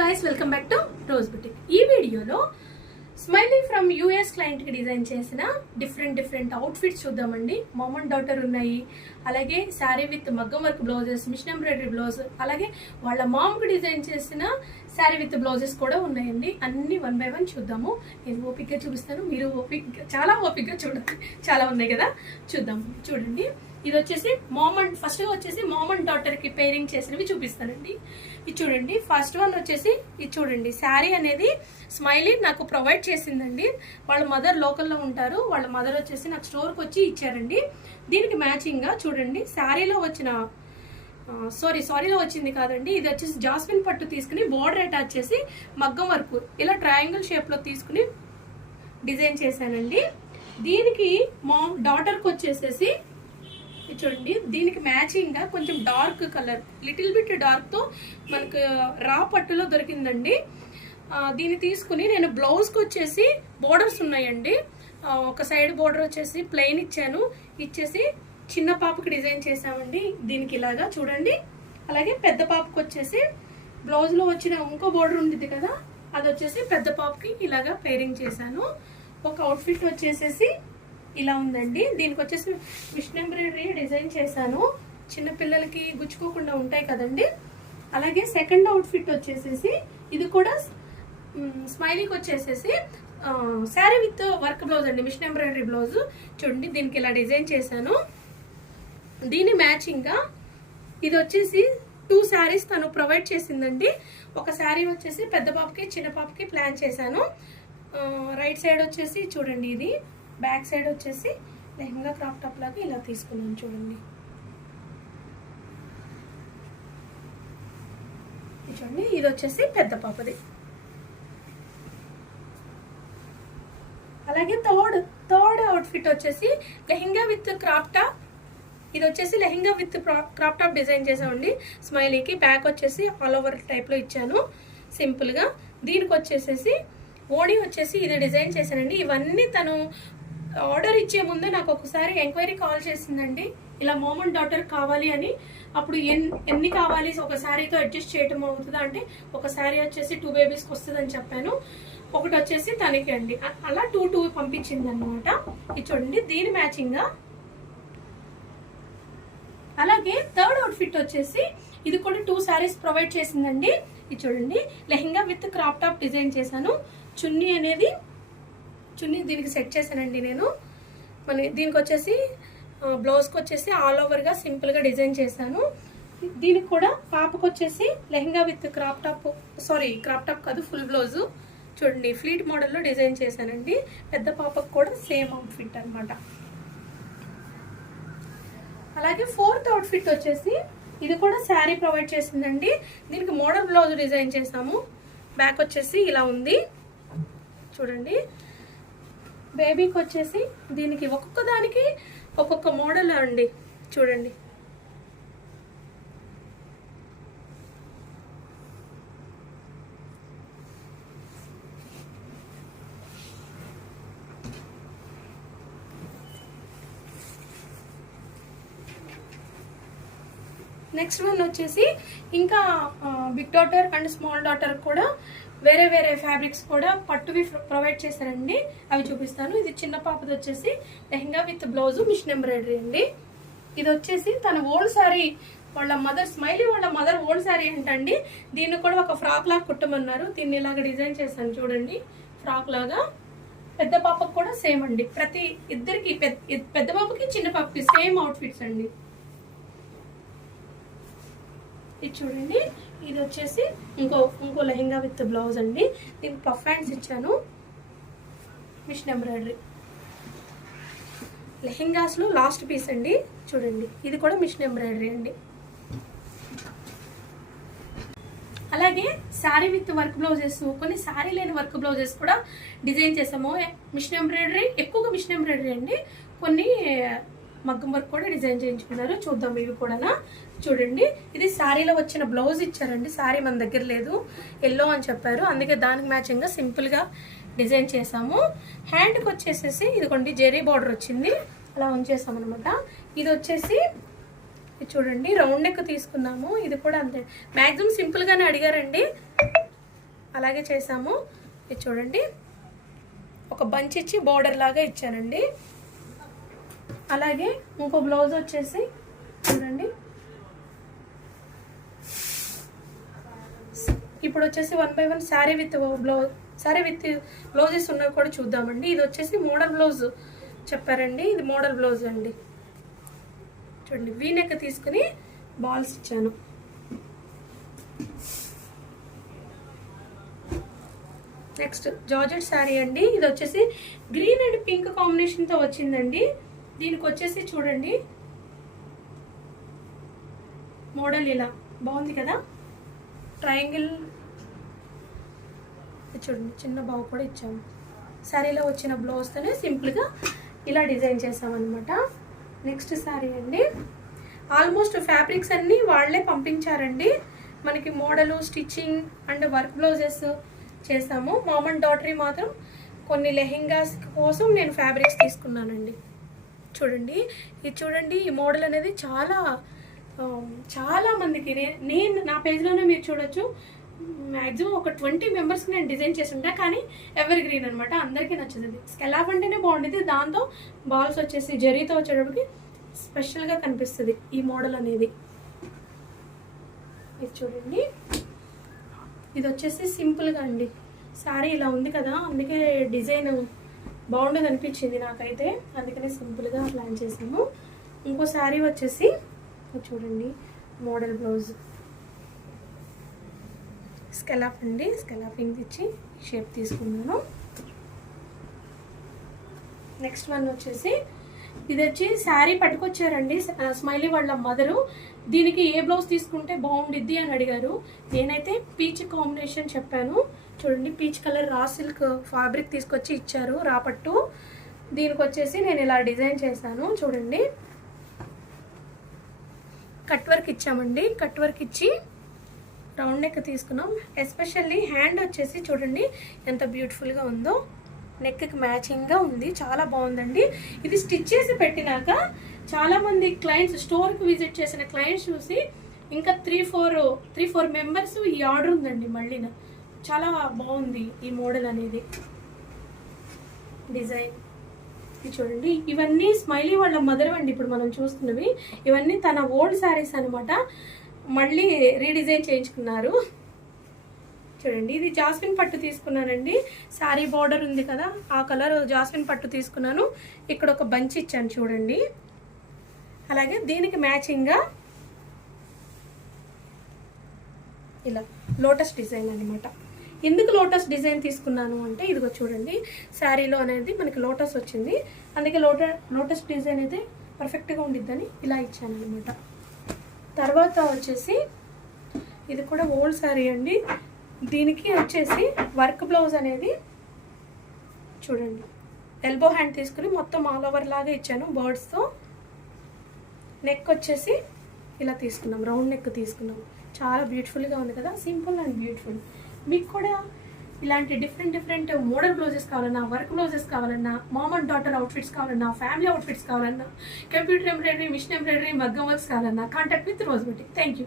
guys, welcome back to Rose Boutique. ఈ వీడియోలో Smiley from US client కి design చేసిన డిఫరెంట్ అవుట్ఫిట్స్ చూద్దామండి. మామ్ అండ్ డాటర్ ఉన్నాయి, అలాగే శారీ విత్ మగ్గం work blouses, machine embroidery blouse, అలాగే వాళ్ళ మామ్ కి డిజైన్ చేసిన శారీ విత్ బ్లౌజెస్ కూడా ఉన్నాయండి. అన్ని 1 by 1 చూద్దాము. నేను ఓపిక్గా చూపిస్తాను, మీరు చాలా ఓపిక్గా చూడండి. చాలా ఉన్నాయి కదా, చూద్దాం. చూడండి, ఇది వచ్చేసి ఫస్ట్ వచ్చేసి మామ్ అండ్ డాటర్ కి పేరింగ్ చేసినవి చూపిస్తానండి. ఇది చూడండి, ఫస్ట్ వన్ వచ్చేసి ఇది చూడండి. శారీ అనేది స్మైలీ నాకు ప్రొవైడ్ చేసిందండి. వాళ్ళ మదర్ లోకల్లో ఉంటారు. వాళ్ళ మదర్ వచ్చేసి నాకు స్టోర్కి వచ్చి ఇచ్చారండి. దీనికి మ్యాచింగ్ గా చూడండి, శారీలో వచ్చిన సారీలో వచ్చింది కాదండి, ఇది వచ్చేసి జాస్మిన్ పట్టు తీసుకుని బోర్డర్ అటాచ్ చేసి మగ్గం వర్క్ ఇలా ట్రయాంగిల్ షేప్ లో తీసుకుని డిజైన్ చేశానండి. దీనికి డాటర్కి వచ్చేసేసి చూడండి, దీనికి మ్యాచింగ్ గా కొంచెం dark colour, little bit dark తో మనకు రా పట్టులో దొరికిందండి. దీన్ని తీసుకుని నేను బ్లౌజ్ కి వచ్చేసి బోర్డర్స్ ఉన్నాయండి. ఒక సైడ్ బోర్డర్ వచ్చేసి ప్లెయిన్ ఇచ్చేసి చిన్న పాపకి డిజైన్ చేసామండి. దీనికి ఇలాగా చూడండి. అలాగే పెద్ద పాపకి వచ్చేసి బ్లౌజ్ లో వచ్చిన ఇంకో బోర్డర్ ఉంది కదా, అది వచ్చేసి పెద్ద పాపకి ఇలాగా పేరింగ్ చేశాను. ఒక అవుట్ఫిట్ వచ్చేసేసి ఇలా ఉందండి. దీనికి వచ్చేసి మిషన్ ఎంబ్రాయిడరీ డిజైన్ చేశాను, చిన్న పిల్లలకి గుచ్చుకోకుండా ఉంటాయి కదండి. అలాగే సెకండ్ అవుట్ఫిట్ వచ్చేసేసి ఇది కూడా స్మైలీకి వచ్చేసేసి శారీ విత్ వర్క్ బ్లౌజ్ అండి, మిషన్ ఎంబ్రాయిడరీ బ్లౌజ్. చూడండి, దీనికి ఇలా డిజైన్ చేశాను. దీని మ్యాచింగ్ గా ఇది వచ్చేసి 2 శారీస్ తను ప్రొవైడ్ చేసిందండి. ఒక శారీ వచ్చేసి పెద్ద పాపకి చిన్న పాపకి ప్లాన్ చేశాను. రైట్ సైడ్ వచ్చేసి చూడండి, ఇది బ్యాక్ సైడ్ వచ్చేసి లెహంగా క్రాప్ టాప్ లాగా ఇలా తీసుకున్నాను. చూడండి, చూడండి, ఇది వచ్చేసి పెద్ద పాపది. అలాగే థర్డ్ అవుట్ఫిట్ వచ్చేసి లెహంగా విత్ క్రాప్ టాప్. ఇది వచ్చేసి lehenga with crop top design చేసామండి స్మైలీకి. బ్యాక్ వచ్చేసి ఆల్ ఓవర్ టైప్ లో ఇచ్చాను సింపుల్ గా. దీనికి వచ్చేసేసి ఓణి వచ్చేసి ఇది డిజైన్ చేశానండి. ఇవన్నీ తను ఆర్డర్ ఇచ్చే ముందే నాకు ఒకసారి ఎంక్వైరీ కాల్ చేసిందండి, ఇలా మామ్ అండ్ డాటర్ కావాలి అని. అప్పుడు ఎన్ని కావాలి, ఒక శారీతో అడ్జస్ట్ చేయటం అవుతుందా అంటే, ఒక శారీ వచ్చేసి 2 బేబీస్కి వస్తుందని చెప్పాను, ఒకటి వచ్చేసి తనకి అండి. అలా 2 పంపించింది అనమాట. ఇది చూడండి, దీని మ్యాచింగ్ గా. అలాగే థర్డ్ అవుట్ఫిట్ వచ్చేసి ఇది కూడా 2 శారీస్ ప్రొవైడ్ చేసిందండి. ఇది చూడండి, lehenga with crop top design చేశాను. చున్నీ దీనికి సెట్ చేశానండి నేను. దీనికి వచ్చేసి బ్లౌజ్కి వచ్చేసి ఆల్ ఓవర్గా సింపుల్గా డిజైన్ చేశాను. దీనికి కూడా పాపకు వచ్చేసి లెహంగా విత్ క్రాప్ టాప్ కాదు, ఫుల్ బ్లౌజు. చూడండి, ఫ్లీట్ మోడల్లో డిజైన్ చేశానండి. పెద్ద పాపకు కూడా సేమ్ అవుట్ఫిట్ అనమాట. అలాగే ఫోర్త్ అవుట్ఫిట్ వచ్చేసి ఇది కూడా శారీ ప్రొవైడ్ చేసిందండి. దీనికి మోడల్ బ్లౌజ్ డిజైన్ చేసాము. బ్యాక్ వచ్చేసి ఇలా ఉంది చూడండి. బేబీకి వచ్చేసి దీనికి ఒక్కొక్క దానికి ఒక్కొక్క మోడల్ అండి. చూడండి, నెక్స్ట్ వన్ వచ్చేసి ఇంకా big daughter and small daughter కూడా వేరే ఫ్యాబ్రిక్స్ కూడా పట్టువి ప్రొవైడ్ చేశారండి. అవి చూపిస్తాను. ఇది చిన్న పాపది వచ్చేసి lehenga with blouse machine embroidery అండి. ఇది వచ్చేసి తన ఓల్డ్ శారీ, వాళ్ళ మదర్ స్మైలీ వాళ్ళ మదర్ ఓల్డ్ శారీ ఏంటండి. దీన్ని కూడా ఒక ఫ్రాక్ లాగా కుట్టమన్నారు. దీన్ని ఇలాగా డిజైన్ చేశాను చూడండి, ఫ్రాక్ లాగా. పెద్ద పాపకు కూడా సేమ్ అండి. ప్రతి ఇద్దరికి, పెద్ద పాపకి చిన్న పాపకి సేమ్ అవుట్ఫిట్స్ అండి. ఇది చూడండి, ఇది వచ్చేసి ఇంకో లెహంగా విత్ బ్లౌజ్ అండి. దీనికి పఫ్ హ్యాండ్స్ ఇచ్చాను, మిషన్ ఎంబ్రాయిడరీ. లెహంగాస్ లో లాస్ట్ పీస్ అండి. చూడండి, ఇది కూడా మిషన్ ఎంబ్రాయిడరీ అండి. అలాగే శారీ విత్ వర్క్ బ్లౌజెస్, కొన్ని శారీ లేని వర్క్ బ్లౌజెస్ కూడా డిజైన్ చేసాము. మిషన్ ఎంబ్రాయిడరీ, ఎక్కువగా మిషన్ ఎంబ్రాయిడరీ అండి. కొన్ని మగ్గం వర్క్ కూడా డిజైన్ చేయించుకున్నారు. చూద్దాం ఇవి కూడా. చూడండి, ఇది శారీలో వచ్చిన బ్లౌజ్ ఇచ్చారండి. శారీ మన దగ్గర లేదు, ఎల్లో అని చెప్పారు, అందుకే దానికి మ్యాచింగ్ గా సింపుల్ గా డిజైన్ చేసాము. హ్యాండ్కి వచ్చేసేసి ఇదిగోండి జెరీ బార్డర్ వచ్చింది, అలా ఉంచేసాం అనమాట. ఇది వచ్చేసి చూడండి రౌండ్ నెక్ తీసుకున్నాము. ఇది కూడా అంతే, మ్యాక్సిమం సింపుల్ గానే అడిగారండి. అలాగే చేసాము. ఇది చూడండి, ఒక బంచ్ ఇచ్చి బోర్డర్ లాగా ఇచ్చానండి. అలాగే ఇంకో బ్లౌజ్ వచ్చేసి చూడండి, ఇప్పుడు వచ్చేసి 1 by 1 శారీ విత్ బ్లౌజెస్ ఉన్నవి కూడా చూద్దామండి. ఇది వచ్చేసి మోడల్ బ్లౌజ్ చెప్పారండి, ఇది మోడల్ బ్లౌజ్ అండి. చూడండి, వీ నెక్ తీసుకుని బాల్స్ ఇచ్చాను. నెక్స్ట్ జార్జెట్ శారీ అండి. ఇది వచ్చేసి గ్రీన్ అండ్ పింక్ కాంబినేషన్తో వచ్చిందండి. దీనికి వచ్చేసి చూడండి మోడల్ ఇలా బాగుంది కదా, ట్రయాంగిల్ చూడండి, చిన్న బావు కూడా ఇచ్చాము. శారీలో వచ్చిన బ్లౌజ్తోనే సింపుల్గా ఇలా డిజైన్ చేసామన్నమాట. నెక్స్ట్ శారీ అండి. ఆల్మోస్ట్ ఫ్యాబ్రిక్స్ అన్నీ వాళ్ళే పంపించారండి. మనకి model, stitching and work blouses చేసాము. మామ్ అండ్ డాటరీ మాత్రం కొన్ని లెహెంగాస్ కోసం నేను ఫ్యాబ్రిక్స్ తీసుకున్నానండి. చూడండి, ఇది చూడండి, ఈ మోడల్ అనేది చాలా మందికి నేను నా పేజ్లోనే మీరు చూడొచ్చు. మ్యాక్సిమం ఒక 20 మెంబర్స్కి నేను డిజైన్ చేసి ఉంటా, కానీ ఎవర్ గ్రీన్ అనమాట, అందరికీ నచ్చుతుంది. స్కెలాఫ్ అంటేనే బాగుండేది, దాంతో బాల్స్ వచ్చేసి జరీతో వచ్చేటప్పటికి స్పెషల్గా కనిపిస్తుంది ఈ మోడల్ అనేది. ఇది చూడండి, ఇది వచ్చేసి సింపుల్గా అండి. శారీ ఇలా ఉంది కదా, అందుకే డిజైన్ బాగుండదు అనిపించింది నాకైతే, అందుకనే సింపుల్గా ప్లాన్ చేసాము. ఇంకో శారీ వచ్చేసి చూడండి, మోడల్ బ్లౌజ్ స్కెలాఫ్ అండి, స్కెలాఫింగ్ ఇచ్చి షేప్ తీసుకున్నాను. నెక్స్ట్ వన్ వచ్చేసి ఇది వచ్చి శారీ పట్టుకొచ్చారండి స్మైలీ వాళ్ళ మదరు. దీనికి ఏ బ్లౌజ్ తీసుకుంటే బాగుండిద్ది అని అడిగారు. నేనైతే పీచ్ కాంబినేషన్ చెప్పాను. చూడండి, peach colour raw silk fabric తీసుకొచ్చి ఇచ్చారు, రాపట్టు. దీనికి వచ్చేసి నేను ఇలా డిజైన్ చేశాను. చూడండి, కట్ వర్క్ ఇచ్చామండి. కట్ వర్క్ ఇచ్చి రౌండ్ నెక్ తీసుకున్నాం. ఎస్పెషల్లీ హ్యాండ్ వచ్చేసి చూడండి ఎంత బ్యూటిఫుల్గా ఉందో, నెక్కి మ్యాచింగ్గా ఉంది, చాలా బాగుందండి. ఇది స్టిచ్ చేసి పెట్టినాక చాలామంది క్లయింట్స్, స్టోర్కి విజిట్ చేసిన క్లయింట్స్ చూసి ఇంకా 3-4 మెంబర్స్ ఈ ఆర్డర్ ఉందండి. మళ్ళీ చాలా బాగుంది ఈ మోడల్ అనేది, డిజైన్. ఇది చూడండి, ఇవన్నీ స్మైలీ వాళ్ళ మదర్ అండి. ఇప్పుడు మనం చూస్తున్నవి ఇవన్నీ తన ఓల్డ్ శారీస్ అనమాట, మళ్ళీ రీడిజైన్ చేయించుకున్నారు. చూడండి, ఇది జాస్మిన్ పట్టు తీసుకున్నానండి. శారీ బార్డర్ ఉంది కదా, ఆ కలర్ జాస్మిన్ పట్టు తీసుకున్నాను. ఇక్కడ ఒక బంచ్ ఇచ్చాను చూడండి. అలాగే దీనికి మ్యాచింగ్గా ఇలా లోటస్ డిజైన్ అనమాట. ఎందుకు లోటస్ డిజైన్ తీసుకున్నాను అంటే, ఇదిగో చూడండి, శారీలో అనేది మనకి లోటస్ వచ్చింది, అందుకే లోటస్ డిజైన్ అయితే పర్ఫెక్ట్గా ఉండిద్దని ఇలా ఇచ్చాను అనమాట. తర్వాత వచ్చేసి ఇది కూడా ఓల్డ్ శారీ అండి. దీనికి వచ్చేసి వర్క్ బ్లౌజ్ అనేది చూడండి, ఎల్బో హ్యాండ్ తీసుకుని మొత్తం ఆల్ ఓవర్ లాగా ఇచ్చాను బర్డ్స్తో. నెక్ వచ్చేసి ఇలా తీసుకున్నాం, రౌండ్ నెక్ తీసుకున్నాం. చాలా బ్యూటిఫుల్గా ఉంది కదా, సింపుల్ అండ్ బ్యూటిఫుల్. మీకు కూడా ఇలాంటి డిఫరెంట్ మోడల్ బ్లౌజెస్ కావాలన్నా, వర్క్ బ్లౌజెస్ కావాలన్నా, మామ్ అండ్ డాటర్ అవుట్ఫిట్స్ కావాలన్నా, ఫ్యామిలీ అవుట్ఫిట్స్ కావాలన్నా, కంప్యూటర్ ఎంబ్రాయిడరీ, మిషన్ ఎంబ్రాయిడరీ, మగ్గం వర్క్స్ కావాలన్నా contact with rose boutique. Thank you.